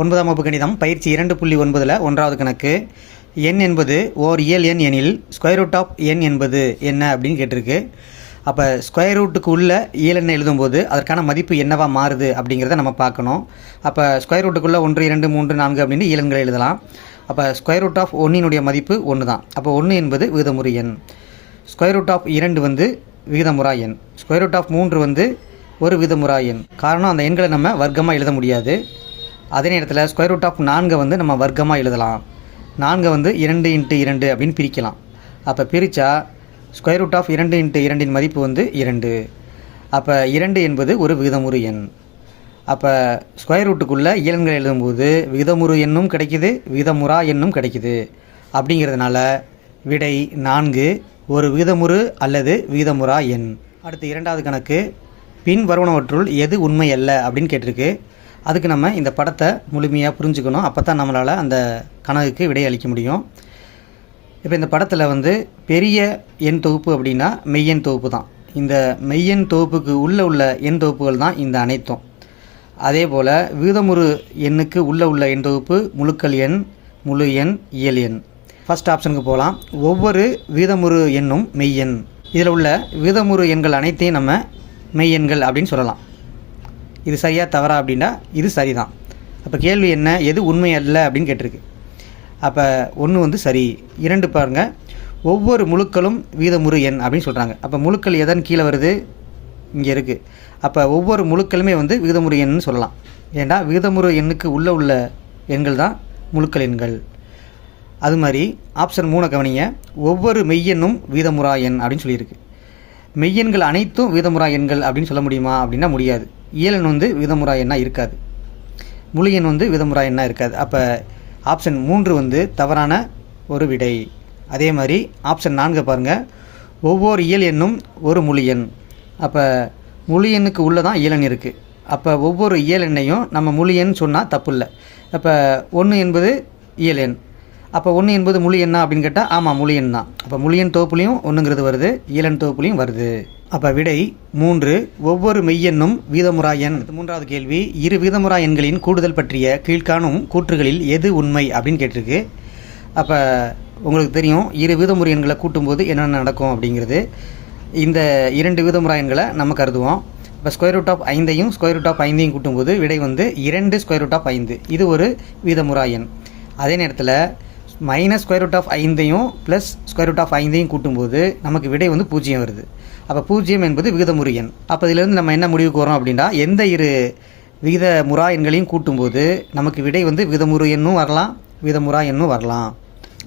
9ஆம் வகுப்பு கணிதம் பயிற்சி 2.9 1வது கணக்கு. எண் என்பது ஓர் இயல் எண் எனில் ஸ்கொயர் ரூட் ஆஃப் எண் என்பது என்ன அப்படின்னு கேட்டிருக்கு. அப்போ ஸ்கொயர் ரூட்டுக்கு உள்ள இயல் எண்ணை எழுதும்போது அதற்கான மதிப்பு என்னவா மாறுது அப்படிங்கிறத நம்ம பார்க்கணும். அப்போ ஸ்கொயர் ரூட்டுக்குள்ளே 1 2 3 4 அப்படின்னு இயல்களை எழுதலாம். அப்போ ஸ்கொயர் ரூட் ஆஃப் 1 மதிப்பு 1 தான். அப்போ 1 என்பது விகிதமுறு எண். ஸ்கொயர் ரூட் ஆஃப் 2 வந்து விகிதமுறா எண். ஸ்கொயர் ரூட் ஆஃப் 3 வந்து ஒரு விகிதமுறா எண். காரணம் அந்த எண்களை நம்ம வர்க்கமாக எழுத முடியாது. அதே நேரத்தில் ஸ்கொயர் ரூட் ஆஃப் 4 வந்து நம்ம வர்க்கமாக எழுதலாம். 4 வந்து 2 × 2 அப்படின்னு பிரிக்கலாம். அப்போ பிரித்தா ஸ்கொயர் ரூட் ஆஃப் 2 × 2 மதிப்பு வந்து 2. அப்போ 2 என்பது ஒரு விகிதமுறு எண். அப்போ ஸ்கொயர் ரூட்டுக்குள்ளே இயல்களை எழுதும்போது விகிதமுறு எண்ணும் கிடைக்குது, விகிதமுறா எண்ணும் கிடைக்குது. அப்படிங்கிறதுனால விடை 4 ஒரு விகிதமுறு அல்லது விகிதமுறா எண். அடுத்து 2வது கணக்கு. பின் வருவனவற்றுள் எது உண்மை அல்ல அப்படின்னு கேட்டிருக்கு. அதுக்கு நம்ம இந்த படத்தை முழுமையாக புரிஞ்சுக்கணும். அப்போ தான் நம்மளால் அந்த கணக்குக்கு விடை அளிக்க முடியும். இப்போ இந்த படத்தில் வந்து பெரிய எண் தொகுப்பு அப்படின்னா மெய்யெண் தொகுப்பு தான். இந்த மெய்யெண் தொகுப்புக்கு உள்ள எண் தொகுப்புகள் தான் இந்த அனைத்தும். அதே போல் விகிதமுறு எண்ணுக்கு உள்ள எண் தொகுப்பு முழுக்கள் எண், முழு எண், இயல் எண். ஃபர்ஸ்ட் ஆப்ஷனுக்கு போகலாம். ஒவ்வொரு விகிதமுறு எண்ணும் மெய்யெண். இதில் உள்ள விகிதமுறு எண்கள் அனைத்தையும் நம்ம மெய்யெண்கள் அப்படின்னு சொல்லலாம். இது சரியா தவறா அப்படின்னா இது சரிதான். அப்போ கேள்வி என்ன, எது உண்மை அல்ல அப்படின்னு கேட்டிருக்கு. அப்போ 1 வந்து சரி. 2 பாருங்கள், ஒவ்வொரு முழுக்களும் விகிதமுறு எண் அப்படின்னு சொல்கிறாங்க. அப்போ முழுக்கள் எதன் கீழே வருது, இங்கே இருக்குது. அப்போ ஒவ்வொரு முழுக்களுமே வந்து விகிதமுறு எண்ணுன்னு சொல்லலாம். ஏண்டா விகிதமுறு எண்ணுக்கு உள்ள எண்கள் தான் முழுக்கள் எண்கள். அது மாதிரி ஆப்ஷன் 3 கவனிங்க. ஒவ்வொரு மெய்யெண்ணும் விகிதமுறா எண் அப்படின்னு சொல்லியிருக்கு. மெய்யெண்கள் அனைத்தும் விகிதமுறா எண்கள் அப்படின்னு சொல்ல முடியுமா அப்படின்னா முடியாது. இயல் எண் வந்து விகிதமுறா எண்ணாக இருக்காது, முழு எண் வந்து விகிதமுறா எண்ணாக இருக்காது. அப்போ ஆப்ஷன் 3 வந்து தவறான ஒரு விடை. அதே மாதிரி ஆப்ஷன் 4 பாருங்கள். ஒவ்வொரு இயல் எண்ணும் ஒரு முழு எண். அப்போ முழு எண்ணுக்கு உள்ளே தான் இயல் எண் இருக்குது. அப்போ ஒவ்வொரு இயல் எண்ணையும் நம்ம முழு எண் சொன்னால் தப்பு இல்லை. அப்போ 1 என்பது இயல் எண். அப்போ 1 என்பது முழு எண்ணா அப்படின்னு கேட்டால் ஆமாம், முழு எண் தான். அப்போ முழு எண் தொகுப்புலையும் 1ங்கிறது வருது, இயல் எண் தொகுப்புலையும் வருது. அப்போ விடை 3 ஒவ்வொரு மெய்யெண்ணும் விகிதமுறா எண். 3வது கேள்வி. இரு விகிதமுறா எண்களின் கூடுதல் பற்றிய கீழ்காணும் கூற்றுகளில் எது உண்மை அப்படின்னு கேட்டிருக்கு. அப்போ உங்களுக்கு தெரியும், இரு விகிதமுறு எண்களை கூட்டும்போது என்னென்ன நடக்கும் அப்படிங்கிறது. இந்த 2 விகிதமுறா எண்களை நம்ம கருதுவோம். இப்போ ஸ்கொயர் ரூட் ஆஃப் 5ஐயும் ஸ்கொயர் ரூட் ஆஃப் 5ஐயும் கூட்டும்போது விடை வந்து 2 ஸ்கொயர் ரூட் ஆஃப் 5. இது ஒரு விகிதமுறா எண். அதே நேரத்தில் மைனஸ் ஸ்கொயர் ரூட் ஆஃப் 5ஐயும் ப்ளஸ் ஸ்கொயர் ரூட் ஆஃப் 5ஐயும் கூட்டும்போது நமக்கு விடை வந்து 0 வருது. அப்போ 0 என்பது விகிதமுறு எண். அப்போ இதிலேருந்து நம்ம என்ன முடிவுக்கு வரோம் அப்படின்னா, எந்த இரு விகிதமுறா எண்களையும் கூட்டும்போது நமக்கு விடை வந்து விகிதமுறு எண்ணும் வரலாம், விகிதமுறா எண்ணும் வரலாம்.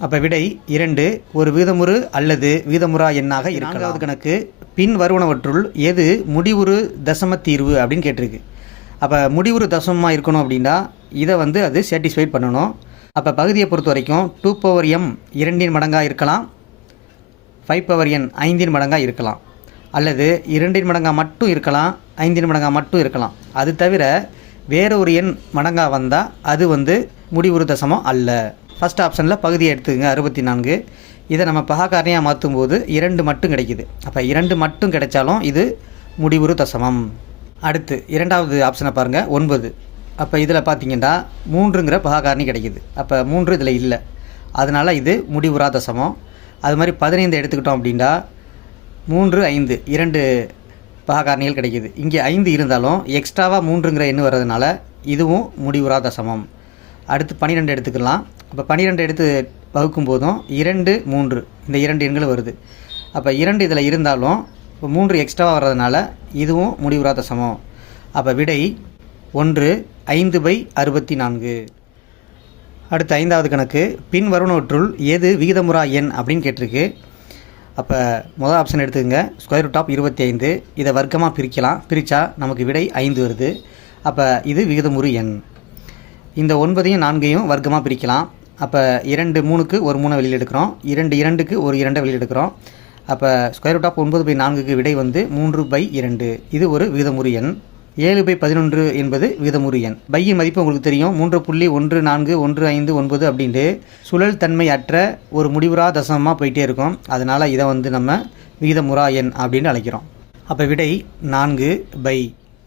அப்போ விடை 2 ஒரு விகிதமுறு அல்லது விகிதமுறா எண்ணாக இருக்கலாம். 4வது கணக்கு. பின் வருவனவற்றுள் எது முடிவுறு தசம தீர்வு அப்படின்னு கேட்டிருக்கு. அப்போ முடிவுறு தசமமாக இருக்கணும் அப்படின்னா இதை வந்து அது சாட்டிஸ்ஃபைட் பண்ணணும். அப்போ பகுதியை பொறுத்த வரைக்கும் 2m 2 மடங்காக இருக்கலாம், 5n 5 மடங்காக இருக்கலாம், அல்லது 2 மடங்காக மட்டும் இருக்கலாம், 5 மடங்காக மட்டும் இருக்கலாம். அது தவிர வேறு ஒரு எண் மடங்காக வந்தால் அது வந்து முடிவுறு தசமம் அல்ல. ஃபஸ்ட் ஆப்ஷனில் பகுதியை எடுத்துக்கங்க 64. இதை நம்ம பகாக்காரணியாக மாற்றும் போது 2 மட்டும் கிடைக்குது. அப்போ 2 மட்டும் கிடைச்சாலும் இது முடிவுறு தசமம். அடுத்து 2வது ஆப்ஷனை பாருங்கள் 9. அப்போ இதில் பார்த்தீங்கன்னா 3ங்கிற பகாக்காரணி கிடைக்குது. அப்போ 3 இதில் இல்லை, அதனால் இது முடிவுறா தசமம். அது மாதிரி 15 எடுத்துக்கிட்டோம் அப்படின்னா 3 5 2 பகாக்காரணிகள் கிடைக்குது. இங்கே 5 இருந்தாலும் எக்ஸ்ட்ராவாக 3ங்கிற எண்ணு வர்றதுனால இதுவும் முடிவுறா தசமம். அடுத்து 12 எடுத்துக்கலாம். அப்போ 12 எடுத்து வகுக்கும் போதும் 2 3 இந்த 2 எண்கள் வருது. அப்போ 2 இதில் இருந்தாலும் இப்போ 3 எக்ஸ்ட்ராவாக வர்றதுனால இதுவும் முடிவுறா தசமம். அப்போ விடை 1 5/64. அடுத்து 5வது கணக்கு. பின் வருவனவற்றுள் எது விகிதமுறா எண் அப்படின்னு கேட்டிருக்கு. அப்போ முதல் ஆப்ஷன் எடுத்துக்கங்க. Square root of 25. இதை வர்க்கமாக பிரிக்கலாம். பிரித்தா நமக்கு விடை 5 வருது. அப்போ இது விகிதமுறு எண். இந்த 9ஐயும் 4ஐயும் வர்க்கமாக பிரிக்கலாம். அப்போ 2 3க்கு ஒரு 3 வெளியில் எடுக்கிறோம், 2 2க்கு ஒரு 2 வெளியில் எடுக்கிறோம். அப்போ ஸ்கொயர் ரூட் ஆஃப் 9/4க்கு விடை வந்து 3/2. இது ஒரு விகிதமுறு எண். 7/11 என்பது விகிதமுறு எண். பையின் மதிப்பு உங்களுக்கு தெரியும், 3.1415 அப்படின்ட்டு சுழல் தன்மை அற்ற ஒரு முடிவுறா தசமமாக போயிட்டே இருக்கும். அதனால் இதை வந்து நம்ம விகிதமுறா எண் அப்படின்னு அழைக்கிறோம். அப்போ விடை 4/.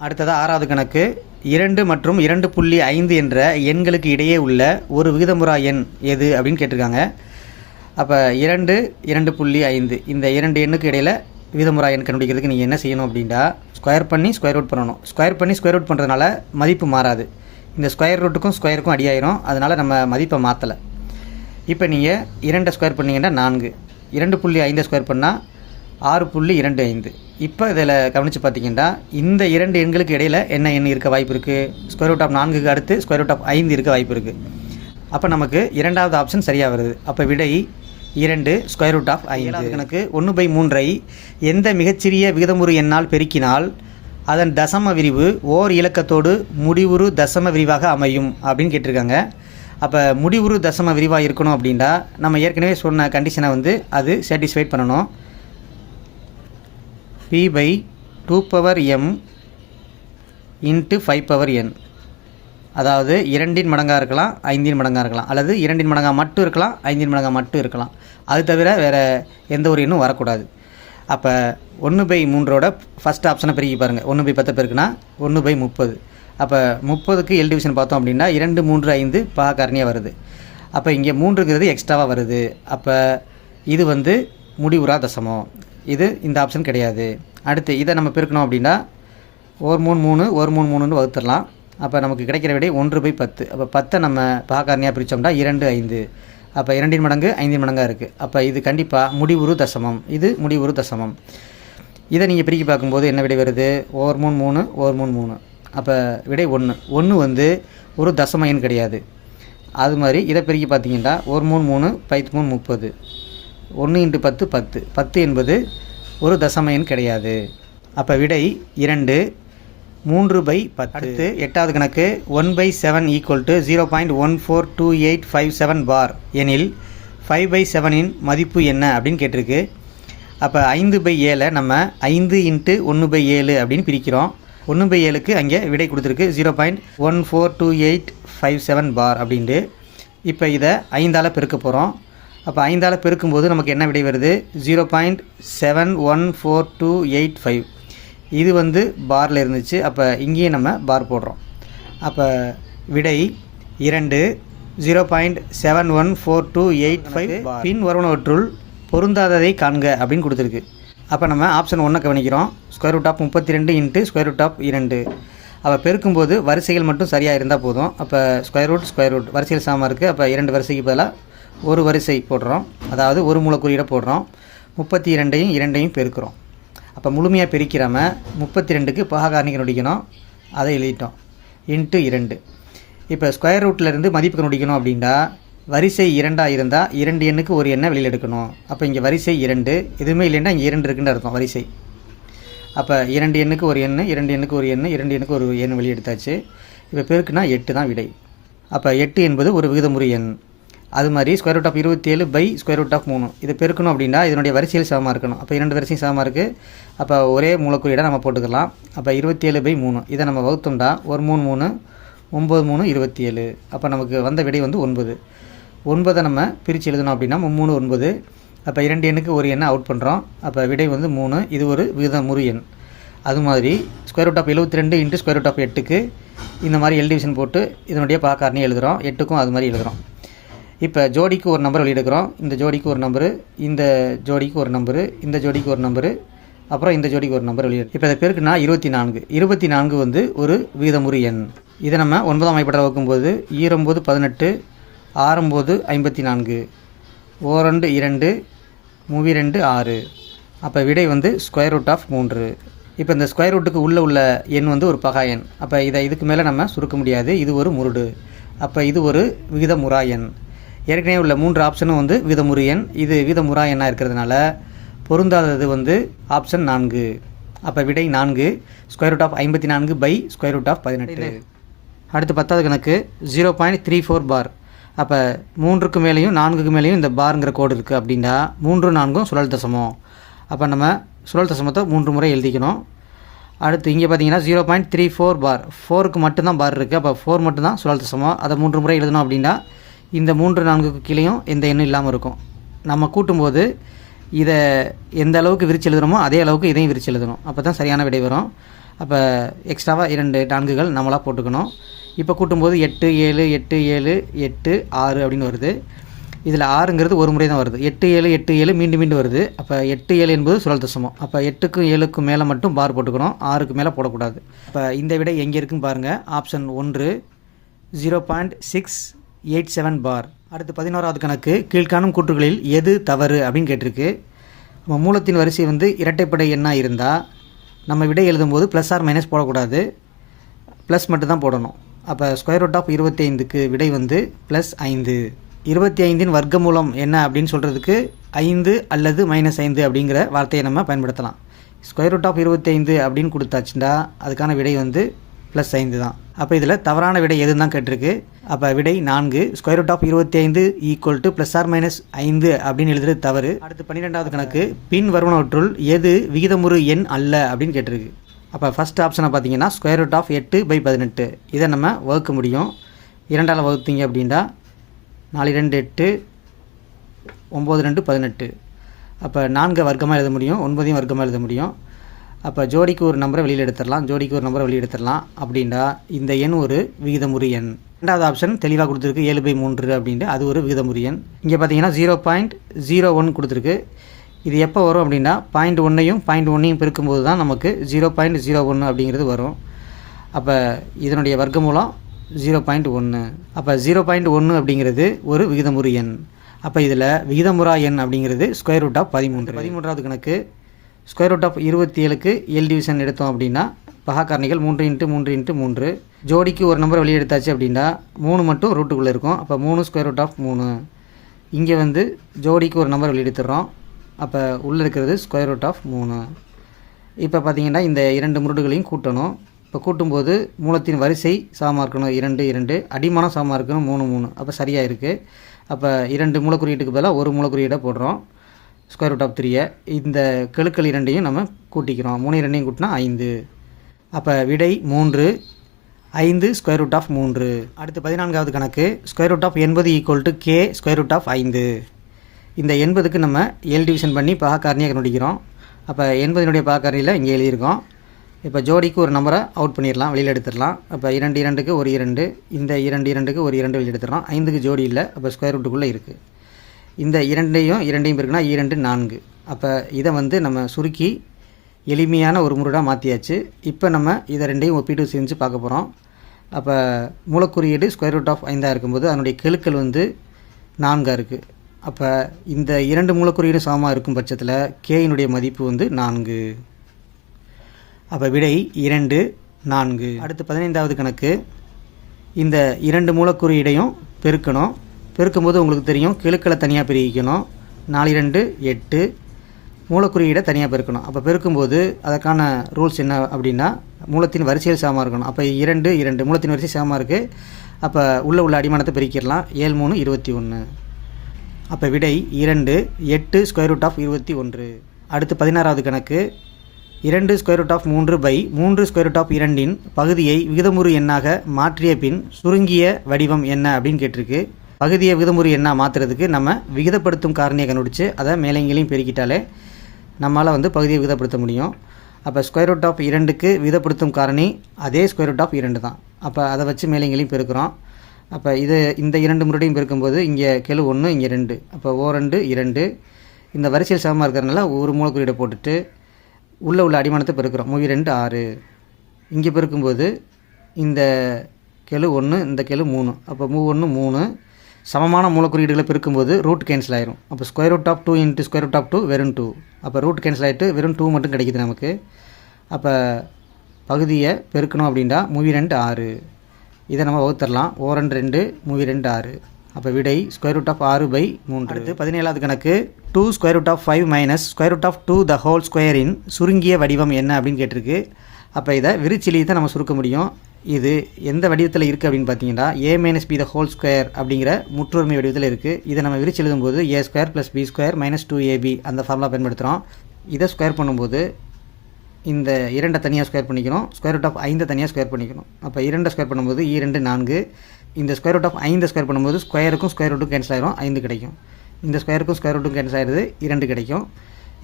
அடுத்ததாக 6வது கணக்கு. 2 மற்றும் 2.5 என்ற எண்களுக்கு இடையே உள்ள ஒரு விகிதமுறா எண் எது அப்படின்னு கேட்டிருக்காங்க. அப்போ 2, 2.5 இந்த 2 எண்ணுக்கு இடையில் விகிதமுறா எண் கண்டுபிடிக்கிறதுக்கு நீங்கள் என்ன செய்யணும் அப்படின்னா ஸ்கொயர் பண்ணி ஸ்கொயர் ரூட் பண்ணணும். ஸ்கொயர் பண்ணி ஸ்கொயர் ரூட் பண்ணுறதுனால மதிப்பு மாறாது. இந்த ஸ்கொயர் ரூட்டுக்கும் ஸ்கொயருக்கும் அடியாயிரும். அதனால் நம்ம மதிப்பை மாற்றலை. இப்போ நீங்கள் 2 ஸ்கொயர் பண்ணிங்கன்னா 4, 2.5 ஸ்கொயர் பண்ணால் 6.25. இப்போ இதில் கவனித்து பார்த்தீங்கன்னா இந்த 2 எண்களுக்கு இடையில் என்ன எண் இருக்க வாய்ப்பு இருக்குது? ஸ்கொயர் ரூட் ஆஃப் 4க்கு அடுத்து ஸ்கொயர் ரூட் ஆஃப் 5 இருக்க வாய்ப்பு இருக்குது. அப்போ நமக்கு இரண்டாவது ஆப்ஷன் சரியாக வருது. அப்போ விடை 2 ஸ்கொயர் ரூட் ஆஃப் 5. கணக்கு 1/3 எந்த மிகச்சிறிய விகிதமுறு எண்ணால் பெருக்கினால் அதன் தசம விரிவு ஓர் இலக்கத்தோடு முடிவுறு தசம விரிவாக அமையும் அப்படின்னு கேட்டிருக்காங்க. அப்போ முடிவுறு தசம விரிவாக இருக்கணும் அப்படின்னா நம்ம ஏற்கனவே சொன்ன கண்டிஷனை அது சாட்டிஸ்ஃபைட் பண்ணணும். p/2m × 5n, அதாவது 2 மடங்காக இருக்கலாம், 5 மடங்காக இருக்கலாம், அல்லது 2 மடங்காக மட்டும் இருக்கலாம், 5 மடங்காக மட்டும் இருக்கலாம். அது தவிர வேறு எந்த ஒரு எண்ணும் வரக்கூடாது. அப்போ 1/3 ஃபஸ்ட் ஆப்ஷனை பெருக்கி பாருங்கள். 1/10 பெருக்குனா 1/30. அப்போ 30க்கு எல் டிவிஷன் பார்த்தோம் அப்படின்னா 2, 3, 5 காரணியாக வருது. அப்போ இங்கே 3ங்கிறது எக்ஸ்ட்ராவாக வருது. அப்போ இது முடிவுறா தசமம். இது இந்த ஆப்ஷன் கிடையாது. அடுத்து இதை நம்ம பெருக்கணும் அப்படின்னா 1 3 3 1 3 3ன்னு வகுத்துடலாம். அப்போ நமக்கு கிடைக்கிற விடை 1/10. அப்போ 10 நம்ம காரணியாக பிரித்தோம்னா 2 5. அப்போ 2 மடங்கு 5 மடங்காக இருக்குது. அப்போ இது கண்டிப்பாக முடிவுறு தசமம். இது முடிவுறு தசமம். இதை நீங்கள் பிரிக்கி பார்க்கும்போது என்ன விடை வருது? 1 3 3 1 3 3. அப்போ விடை 1. 1 ஒரு தசம எண் கிடையாது. அது மாதிரி இதை பெருக்கி பார்த்தீங்கன்னா 1 3 3 5 3 30. 1 × 10 10. 10 என்பது ஒரு தசம எண் கிடையாது. அப்போ விடை 2 3/10. அடுத்து 8வது கணக்கு 1/7 = 0.142857 பார் எனில் 5/7 மதிப்பு என்ன அப்படின்னு கேட்டிருக்கு. அப்போ 5/7 நம்ம 5 × 1/7 அப்படின்னு பிரிக்கிறோம். 1/7க்கு அங்கே விடை கொடுத்துருக்கு 0.142857 பார் அப்படின்ட்டு. இப்போ இதை 5ஆல் பெருக்க போகிறோம். அப்போ 5ஆல் பெருக்கும்போது நமக்கு என்ன விடை வருது? 0.714285. இது பாரில் இருந்துச்சு. அப்போ இங்கேயே நம்ம பார் போடுறோம். அப்போ விடை 2 0.714285. பின் வருவனவற்றுள் பொருந்தாததை காண்க அப்படின்னு கொடுத்துருக்கு. அப்போ நம்ம ஆப்ஷன் 1 கவனிக்கிறோம். Square root of 32 × square root of 2. அப்போ பெருக்கும்போது வரிசைகள் மட்டும் சரியாக இருந்தால் போதும். அப்போ ஸ்கொயர் ரூட் வரிசைகள் சமமாக இருக்குது. அப்போ 2 வரிசைக்கு பதிலாக ஒரு வரிசை போடுறோம். அதாவது ஒரு மூலக்குறியீடை போடுறோம். 32ஐயும் 2ஐயும் பெருக்கிறோம். அப்போ முழுமையாக பெருக்கிறாமல் 32க்கு காரணி கண்டுபிடிக்கணும். அதை எழுதிட்டோம். × 2. இப்போ ஸ்கொயர் ரூட்லேருந்து மதிப்பு கண்டுபிடிக்கணும் அப்படின்னா வரிசை 2ஆக இருந்தால் 2 எண்ணுக்கு ஒரு எண்ணை வெளியில் எடுக்கணும். அப்போ இங்கே வரிசை 2 எதுவுமே இல்லைன்னா இங்கே 2 இருக்குன்னு அர்த்தம் வரிசை. அப்போ 2 எண்ணுக்கு ஒரு எண், 2 எண்ணுக்கு ஒரு எண், 2 எண்ணுக்கு ஒரு எண் வெளியே எடுத்தாச்சு. இப்போ பெருக்குனா 8 தான் விடை. அப்போ 8 என்பது ஒரு விகிதமுறு எண். அது மாதிரி ஸ்கொயர் ரூட் ஆஃப் 27/√3. இதை பெருக்கணும் அப்படின்னா இதனுடைய வரிசையில் சமமாக இருக்கணும். அப்போ 2 வரிசையும் சமமாக இருக்குது. அப்போ ஒரே மூலக்குறியீடை நம்ம போட்டுக்கலாம். அப்போ 27/3 இதை நம்ம வகுத்தோம்னா 1 3 3 9 3 27. அப்போ நமக்கு வந்த விடை 9. 9 நம்ம பிரித்து எழுதணும் அப்படின்னா 3 9. அப்போ 2 எண்ணுக்கு ஒரு எண்ணை அவுட் பண்ணுறோம். அப்போ விடை 3. இது ஒரு விகிதமுறு எண். அது மாதிரி square root of 72 × square root of 8க்கு இந்த மாதிரி எல் டிவிஷன் போட்டு இதனுடைய காரணி எழுதுகிறோம். 8க்கும் அது மாதிரி எழுதுகிறோம். இப்போ ஜோடிக்கு ஒரு நம்பர் வெளியெடுக்கிறோம். இந்த ஜோடிக்கு ஒரு நம்பரு, இந்த ஜோடிக்கு ஒரு நம்பரு, இந்த ஜோடிக்கு ஒரு நம்பரு, அப்புறம் இந்த ஜோடிக்கு ஒரு நம்பர் வெளியெடு. இப்போ அதை பெருக்குனா 24. 24 ஒரு விகிதமுறு எண். இதை நம்ம 9ஆம் வகைப்பாட்டில் வகுக்கும்போது 9 18 6 54 2 2 2 6. அப்போ விடை ஸ்கொயர் ரூட் ஆஃப் 3. இப்போ இந்த ஸ்கொயர் ரூட்டுக்கு உள்ள எண் ஒரு பகா எண். அப்போ இதை இதுக்கு மேலே நம்ம சுருக்க முடியாது. இது ஒரு முருடு. அப்போ இது ஒரு விகிதமுறா எண். ஏற்கனவே உள்ள 3 ஆப்ஷனும் விகிதமுறு எண். இது விகிதமுறா எண்ணாக இருக்கிறதுனால பொருந்தாதது ஆப்ஷன் 4. அப்போ விடை 4 ஸ்கொயர் ரூட் ஆஃப் 54/√18. அடுத்து 10வது கணக்கு 0.34 பார். அப்போ 3க்கு மேலேயும் 4க்கு மேலேயும் இந்த பார்ங்கிற கோடு இருக்குது அப்படின்னா 3 4ம் சுழல் தசமம். அப்போ நம்ம சுழல் தசமத்தை 3 முறை எழுதிக்கணும். அடுத்து இங்கே பார்த்தீங்கன்னா 0.34 பார். 4க்கு மட்டும்தான் பார் இருக்குது. அப்போ 4 மட்டும்தான் சுழல் தசமம். அதை 3 முறை எழுதணும் அப்படின்னா இந்த 3 4க்கு கீழேயும் எந்த எண்ணும் இல்லாமல் இருக்கும். நம்ம கூட்டும்போது இதை எந்த அளவுக்கு விரிச்சு எழுதுகிறோமோ அதே அளவுக்கு இதையும் விரிச்சு எழுதணும். அப்போ தான் சரியான விடை வரும். அப்போ எக்ஸ்ட்ராவாக 2 4கள் நம்மளாக போட்டுக்கணும். இப்போ கூட்டும்போது 8 7 8 7 8 6 அப்படின்னு வருது. இதில் 6ங்கிறது ஒரு முறை தான் வருது. 8 7 8 7 மீண்டும் மீண்டும் வருது. அப்போ 8 7 என்பது சுழல் தசமம். அப்போ 8க்கும் 7க்கும் மேலே மட்டும் பார் போட்டுக்கணும், 6க்கு மேலே போடக்கூடாது. இப்போ இந்த விடை எங்கே இருக்குன்னு பாருங்கள். ஆப்ஷன் 1 0.687 பார். அடுத்து 11வது கணக்கு, கீழ்காணும் கூற்றுகளில் எது தவறு அப்படின்னு கேட்டிருக்கு. நம்ம மூலத்தின் வரிசை வந்து இரட்டைப்படை எண்ணாக இருந்தால் நம்ம விடை எழுதும்போது ப்ளஸ் ஆர் மைனஸ் போடக்கூடாது, ப்ளஸ் மட்டும் தான் போடணும். அப்போ √25க்கு விடை வந்து +5. 25இன் வர்க்கமூலம் என்ன அப்படின்னு சொல்கிறதுக்கு 5 அல்லது -5 அப்படிங்கிற வார்த்தையை நம்ம பயன்படுத்தலாம். √25 அப்படின்னு கொடுத்தாச்சுன்னா அதுக்கான விடை வந்து +5 தான். அப்போ இதில் தவறான விடை எதுன்னு தான் கேட்டிருக்கு. அப்போ விடை 4, √25 +or -5 அப்படின்னு எழுதுறது தவறு. அடுத்து 12வது கணக்கு, பின் வருவனவற்றுள் எது விகிதமுறு எண் அல்ல அப்படின்னு கேட்டிருக்கு. அப்போ ஃபஸ்ட் ஆப்ஷனை பார்த்தீங்கன்னா √8/18 இதை நம்ம வகுக்க முடியும். 2ஆல் வகுத்தீங்க அப்படின்னா 4 2 8 9 2 18. அப்போ 4 வர்க்கமாக எழுத முடியும், 9 வர்க்கமாக எழுத முடியும். அப்போ ஜோடிக்கு ஒரு நம்பரை வெளியில் எடுத்துடலாம். அப்படின்னா இந்த எண் ஒரு விகிதமுறு எண். 2வது ஆப்ஷன் தெளிவாக கொடுத்துருக்கு, 7/3 அப்படின்ட்டு அது ஒரு விகிதமுறு எண். இங்கே பார்த்தீங்கன்னா 0.01 கொடுத்துருக்கு. இது எப்போ வரும் அப்படின்னா 0.1ஐயும் பெருக்கும்போது தான் நமக்கு 0.01 அப்படிங்கிறது வரும். அப்போ இதனுடைய வர்க்கமூலம் 0.1. அப்போ 0.1 அப்படிங்கிறது ஒரு விகிதமுறு எண். அப்போ இதில் விகிதமுறா எண் அப்படிங்கிறது √13. 13வது கணக்கு, √27க்கு எல் டிவிஷன் எடுத்தோம் அப்படின்னா பகாக்காரணிகள் 3 × 3 × 3. ஜோடிக்கு ஒரு நம்பரை வெளியே எடுத்தாச்சு அப்படின்னா 3 மட்டும் ரூட்டுக்குள்ளே இருக்கும். அப்போ 3 √3. இங்கே வந்து ஜோடிக்கு ஒரு நம்பர் வெளியே எடுத்துடுறோம். அப்போ உள்ளே இருக்கிறது √3. இப்போ பார்த்தீங்கன்னா இந்த 2 முருடுகளையும் கூட்டணும். இப்போ கூட்டும்போது மூலத்தின் வரிசை சமமாக இருக்கணும் 2 2, அடிமானம் சமமாக இருக்கணும் 3 3. அப்போ சரியாக இருக்குது. அப்போ 2 மூலக்குறியீட்டுக்கு பதிலாக ஒரு மூலக்குறியீடை போடுறோம், √3. இந்த கெழுக்கள் 2ஐயும் நம்ம கூட்டிக்கிறோம். 3 2ஐயும் கூட்டினா 5. அப்போ விடை 3, 5 √3. அடுத்து 14வது கணக்கு, √80 k √5. இந்த 80க்கு நம்ம எல் டிவிஷன் பண்ணி பகாக்காரணியாக கண்டுபிடிக்கிறோம். அப்போ 80னுடைய பகாக்காரணியில் இங்கே எழுதியிருக்கோம். இப்போ ஜோடிக்கு ஒரு நம்பரை அவுட் பண்ணிடலாம், வெளியில் எடுத்துடலாம். அப்போ 2 2க்கு ஒரு 2, இந்த 2 2க்கு ஒரு 2 வெளியில் எடுத்துடலாம். 5க்கு ஜோடி இல்லை, அப்போ √க்குள்ளே இருக்குது. இந்த 2ஐயும் இருக்குன்னா 2 4. அப்போ இதை வந்து நம்ம சுருக்கி எளிமையான ஒரு முருடாக மாற்றியாச்சு. இப்போ நம்ம இதை 2ஐயும் ஒப்பிட்டு செஞ்சு பார்க்க போகிறோம். அப்போ மூலக்குறியீடு √5 இருக்கும்போது அதனுடைய கெழுக்கள் வந்து 4 இருக்குது. அப்போ இந்த 2 மூலக்குறியீடு சமமாக இருக்கும் பட்சத்தில் கேயினுடைய மதிப்பு வந்து 4. அப்போ விடை 2 4. அடுத்து 15வது கணக்கு, இந்த 2 மூலக்குறியீடையும் பெருக்கணும். பெருக்கும்போது உங்களுக்கு தெரியும், கெழுக்களை தனியாக பிரிக்கணும். 4 2 8, மூலக்குறியீடை தனியாக பெருக்கணும். அப்போ பெருக்கும்போது அதற்கான ரூல்ஸ் என்ன அப்படின்னா மூலத்தின் வரிசையில் சமமாக இருக்கணும். அப்போ 2 2 மூலத்தின் வரிசை சமமாக இருக்குது. அப்போ உள்ள அடிமானத்தை பெருக்கிடலாம். 7 3 21. அப்போ விடை 2 8 √21. அடுத்து 16வது கணக்கு, 2 √3/3 √2இன் பகுதியை விகிதமுறு எண்ணாக மாற்றிய பின் சுருங்கிய வடிவம் என்ன அப்படின்னு கேட்டிருக்கு. பகுதியை விகிதமுறு எண்ணாக மாற்றுறதுக்கு நம்ம விகிதப்படுத்தும் காரணியை கண்டுபிடிச்சு அதை மேலைங்களையும் பெருக்கிட்டாலே நம்மளால் வந்து பகுதியை விகிதப்படுத்த முடியும். அப்போ √2க்கு விகிதப்படுத்தும் காரணி அதே √2 தான். அப்போ அதை வச்சு மேலைங்களையும் பெருக்கிறோம். அப்போ இந்த 2 முறையும் பெருக்கும்போது இங்கே கெழு 1, இங்கே 2. அப்போ 2 2. இந்த வரிசையில் சமமாக இருக்கிறதுனால ஒரு மூலக்குறியீடை போட்டுட்டு உள்ள அடிமானத்தை பெருக்கிறோம். 3 2 6. இங்கே பெருக்கும்போது இந்த கெழு 1, இந்த கெழு 3. அப்போ 1 3. சமமான மூலக்குறியீடுகளை பெருக்கும்போது ரூட் கேன்சல் ஆயிரும். அப்போ √2 × √2 வெறும் 2. அப்போ ரூட் கேன்சல் ஆகிட்டு வெறும் 2 மட்டும் கிடைக்குது நமக்கு. அப்போ பகுதியை பெருக்கணும் அப்படின்னா 3 2 6. இதை நம்ம வகுத்தரலாம். 2 2 3 2 6. அப்போ விடை √6/3. அடுத்து 17வது கணக்கு, 2 √5 -√2 இன் சுருங்கிய வடிவம் என்ன அப்படின்னு கேட்டிருக்கு. அப்போ இதை விரிச்சிலி தான் நம்ம சுருக்க முடியும். இது எந்த வடிவத்தில் இருக்குது அப்படின்னு பார்த்தீங்கன்னா a-b² அப்படிங்கிற முற்றொருமை வடிவத்தில் இருக்குது. இதை நம்ம விரிச்சு எழுதும்போது a² + b² - 2ab அந்த ஃபார்முலா பயன்படுத்துகிறோம். இதை ஸ்கொயர் பண்ணும்போது இந்த 2 தனியாக ஸ்கொயர் பண்ணிக்கணும், √5 தனியாக ஸ்கொயர் பண்ணிக்கணும். அப்போ 2 ஸ்கொயர் பண்ணும்போது 2 4. இந்த √5 ஸ்கொயர் பண்ணும்போது ஸ்கொயருக்கும் √2 கேன்சல் ஆகிரும், 5 கிடைக்கும். இந்த ஸ்கொயருக்கும் √2 கேன்சல் ஆகிடுது, 2 கிடைக்கும்.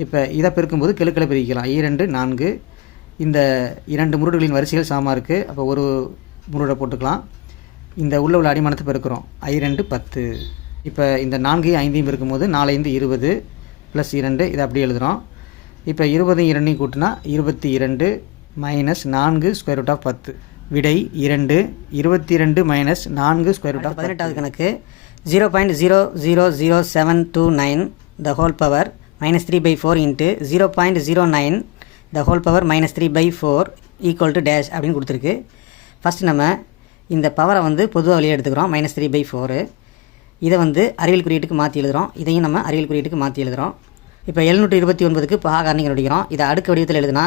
இப்போ இதை பெருக்கும்போது கெழுக்களை பிரிக்கலாம். 2 4. இந்த இரண்டு முருடுகளின் வரிசைகள் சமமாக இருக்குது. அப்போ ஒரு முருடை போட்டுக்கலாம். இந்த உள்ள அடிமானத்தை பெருக்கிறோம். 2 10. இப்போ இந்த 4 5 இருக்கும்போது 4 5 20 ப்ளஸ் 2 இதை அப்படியே எழுதுகிறோம். இப்போ 20 2 கூட்டினா 22 மைனஸ் 4 ஸ்கொயர் ரூட் ஆஃப் 10. விடை 2. 22 மைனஸ் 4 ஸ்கொயர் ரூட் ஆஃப் 18வது கணக்கு 0.000729 the whole power minus 3/4 into 0.09 the whole power minus 3/4 equal to dash அப்படின்னு கொடுத்துருக்கு. ஃபஸ்ட் நம்ம இந்த பவரை வந்து பொதுவாக வெளியே எடுத்துக்கிறோம். -3/4. இதை வந்து அறிவியல் குறியீட்டுக்கு மாற்றி எழுதுகிறோம். இதையும் நம்ம அறிவியல் குறியீட்டுக்கு மாற்றி எழுதுகிறோம். இப்போ 729க்கு பாகாரணிகள் நடிக்கிறோம். இதை அடுக்கு வடிவத்தில் எழுதுனா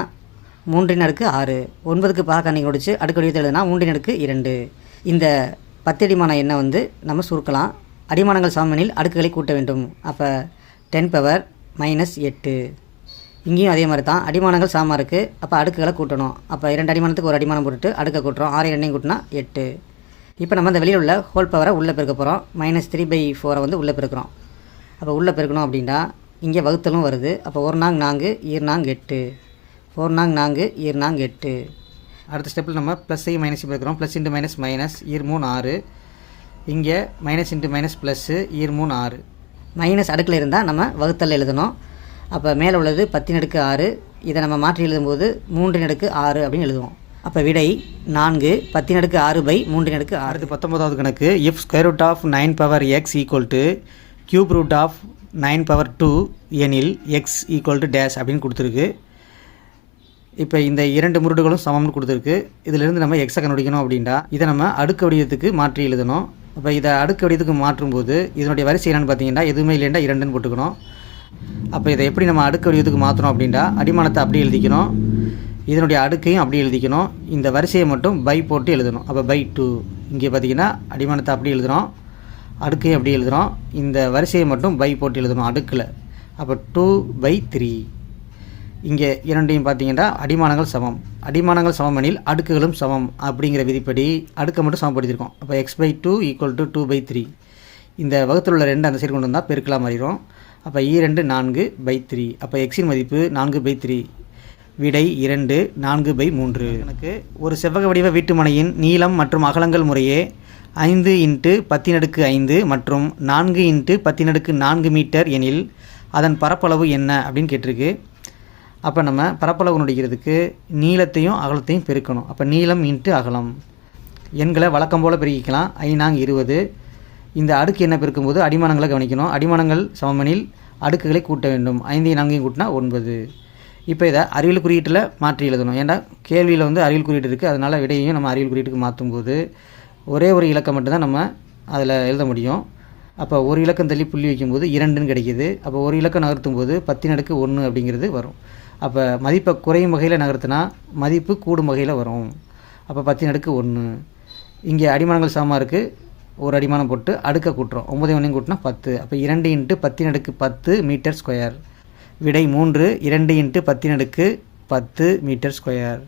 3/6. 9க்கு பாகாரணிகள் நடிச்சு அடுக்கு வடிவத்தில் எழுதுனா 3/2. இந்த 10 அடிமான எண்ணை வந்து நம்ம சுருக்கலாம். அடிமானங்கள் சமமெனில் அடுக்குகளை கூட்ட வேண்டும். அப்போ 10 -8. இங்கேயும் அதே மாதிரி தான். அடிமானங்கள் சமமாக இருக்குது. அப்போ அடுக்குகளை கூட்டணும். அப்போ 2 அடிமானத்துக்கு ஒரு அடிமானம் போட்டுட்டு அடுக்கை கூட்டுறோம். 6 2 கூட்டினா 8. இப்போ நம்ம இந்த வெளியில் உள்ள ஹோல் பவரை உள்ளே பெருக்க போகிறோம். -3/4 வந்து உள்ளே பெருக்கிறோம். அப்போ உள்ளே பெருக்கணும் அப்படின்னா இங்கே வகுத்தலும் வருது. அப்போ 1 4 4 2 4 8 4 4 4 2 4 8. அடுத்த ஸ்டெப்பில் நம்ம ப்ளஸ்ஸையும் மைனஸையும் பெருக்கிறோம். Plus into minus minus 3 6. இங்கே minus into minus plus 3 6. Minus அடுக்கில் இருந்தால் நம்ம வகுத்தல் எழுதணும். அப்போ மேலே உள்ளது 10/6. இதை நம்ம மாற்றி எழுதும்போது 3/6 அப்படின்னு எழுதுவோம். அப்போ விடை 4 10/6/3/6. அடுத்து 19வது கணக்கு if square root of 9 power x equal to cube root of 9 power 2 எனில் x equal to dash அப்படின்னு கொடுத்துருக்கு. இப்போ இந்த இரண்டு முருடுகளும் சமம்னு கொடுத்துருக்கு. இதிலிருந்து நம்ம எக்ஸை கண்டுபிடிக்கணும் அப்படின்னா இதை நம்ம அடுக்கு வடிவத்துக்கு மாற்றி எழுதணும். அப்போ இதை அடுக்கு வடிவத்துக்கு மாற்றும்போது இதனுடைய வரிசை என்னென்னு பார்த்தீங்கன்னா எதுவுமே இல்லைன்னா 2ன்னு போட்டுக்கணும். அப்போ இதை எப்படி நம்ம அடுக்கு வடிவத்துக்கு மாற்றணும் அப்படின்னா அடிமானத்தை அப்படி எழுதிக்கணும். இதனுடைய அடுக்கையும் அப்படி எழுதிக்கணும். இந்த வரிசையை மட்டும் பை போட்டு எழுதணும். அப்போ /2. இங்கே பார்த்தீங்கன்னா அடிமானத்தை அப்படி எழுதுகிறோம், அடுக்கையும் அப்படி எழுதுகிறோம். இந்த வரிசையை மட்டும் பை போட்டு எழுதணும் அடுக்கில். அப்போ 2/3. இங்கே இரண்டையும் பார்த்தீங்கன்னா அடிமானங்கள் சமம். அடிமானங்கள் சமமெனில் அடுக்குகளும் சமம் அப்படிங்கிற விதிப்படி அடுக்கை மட்டும் சமப்படுத்தியிருக்கோம். அப்போ x/2 = 2/3. இந்த வகுத்தில் உள்ள 2 அந்த சைடு கொண்டு வந்தால் பெருக்கலாக மாறிடும். அப்போ 2 4/3. அப்போ எக்ஸின் மதிப்பு 4/3. விடை 2 4/3. எனக்கு ஒரு செவ்வக வடிவ வீட்டுமனையின் நீளம் மற்றும் அகலங்கள் முறையே 5 × 10⁵5 மற்றும் 4 × 10⁴ மீட்டர் எனில் அதன் பரப்பளவு என்ன அப்படின்னு கேட்டிருக்கு. அப்போ நம்ம பரப்பளவு கண்டுபிடிக்கிறதுக்கு நீளத்தையும் அகலத்தையும் பெருக்கணும். அப்போ நீளம் × அகலம். எண்களை வழக்கம் போல் பெருக்கிக்கலாம். 5 20. இந்த அடுக்கு என்ன பெருக்கும்போது அடிமானங்களை கவனிக்கணும். அடிமானங்கள் சமமெனில் அடுக்குகளை கூட்ட வேண்டும். 5 4 கூட்டினா 9. இப்போ இதை அறிவியல் குறியீட்டில் மாற்றி எழுதணும். ஏன்னா கேள்வியில் வந்து அறிவியல் குறியீட்டு இருக்குது. அதனால் விடையையும் நம்ம அறிவியல் குறியீட்டுக்கு மாற்றும்போது ஒரே ஒரு இலக்கம் மட்டும்தான் நம்ம அதில் எழுத முடியும். அப்போ ஒரு இலக்கம் தள்ளி புள்ளி வைக்கும்போது 2ன்னு கிடைக்கிது. அப்போ ஒரு இலக்கம் நகர்த்தும் போது 10⁻1 அப்படிங்கிறது வரும். அப்போ மதிப்பை குறையும் வகையில் நகர்த்தினா மதிப்பு கூடும் வகையில் வரும். அப்போ 10⁻1. இங்கே அடிமானங்கள் சமமாக இருக்குது. ஒரு அடிமானம் போட்டு அடுக்க கூட்டுறோம். 9 1 கூட்டினா 10. அப்போ 2 × 10⁻10 மீட்டர் ஸ்கொயர். விடை 3. 2 × 10⁻10 மீட்டர் ஸ்கொயர்.